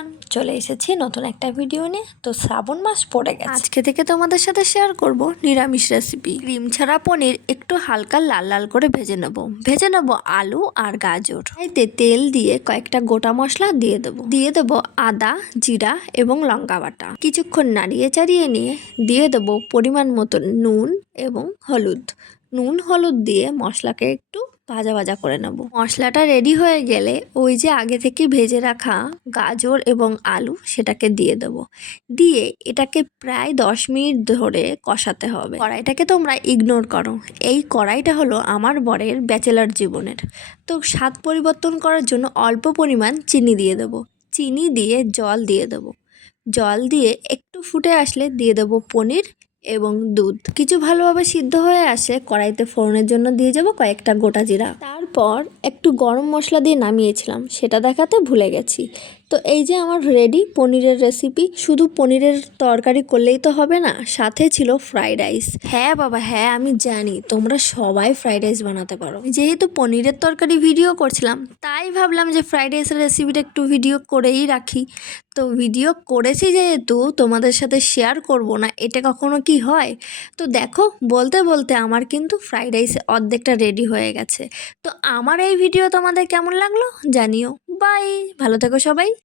Everyone, চলে এসেছি নতুন একটা ভিডিও নিয়ে। তো শ্রাবণ মাস পড়ে গেছে, আজকে থেকে তোমাদের সাথে শেয়ার করব নিরামিষ রেসিপি। ক্রিম ছাড়া পনির একটু হালকা লাল লাল করে ভেজে নেব আলু আর গাজর। এতে তেল দিয়ে কয়েকটা গোটা মশলা দিয়ে দেবো আদা, জিরা এবং লঙ্কা বাটা। কিছুক্ষণ নাড়িয়ে চাড়িয়ে নিয়ে দিয়ে দেবো পরিমাণ মতো নুন এবং হলুদ দিয়ে মশলাকে একটু ভাজা ভাজা করে নেব। মশলাটা রেডি হয়ে গেলে ওই যে আগে থেকে ভেজে রাখা গাজর এবং আলু সেটাকে দিয়ে দেব। দিয়ে এটাকে প্রায় 10 মিনিট ধরে কষাতে হবে। কড়াইটাকে তোমরা ইগনোর করো, এই কড়াইটা হলো আমার বরের ব্যাচেলার জীবনের। তো স্বাদ পরিবর্তন করার জন্য অল্প পরিমাণ চিনি দিয়ে দেব। চিনি দিয়ে জল দিয়ে একটু ফুটে আসলে দিয়ে দেব পনির এবং দুধ। কিছু ভালোভাবে সিদ্ধ হয়ে আসে কড়াইতে ফোড়নের জন্য দিয়ে যাব কয়েকটা গোটা জিরা। তারপর একটু গরম মশলা দিয়ে নামিয়েছিলাম, সেটা দেখাতে ভুলে গেছি। তো এই যে আমার রেডি পনিরের রেসিপি। শুধু পনিরের তরকারি করলেই তো হবে না, সাথে ছিল ফ্রাইড রাইস। হ্যাঁ বাবা হ্যাঁ, আমি জানি তোমরা সবাই ফ্রাইড রাইস বানাতে পারো। যেহেতু পনিরের তরকারি ভিডিও করছিলাম, তাই ভাবলাম যে ফ্রাইড রাইসের রেসিপিটা একটু ভিডিও করেই রাখি। তো ভিডিও করেছি যেহেতু তোমাদের সাথে শেয়ার করব না, এটা কখনো কি হয়? তো দেখো, বলতে বলতে আমার কিন্তু ফ্রাইড রাইস অর্ধেকটা রেডি হয়ে গেছে। তো আমার এই ভিডিও তোমাদের কেমন লাগলো জানিও। বাই, ভালো থেকো সবাই।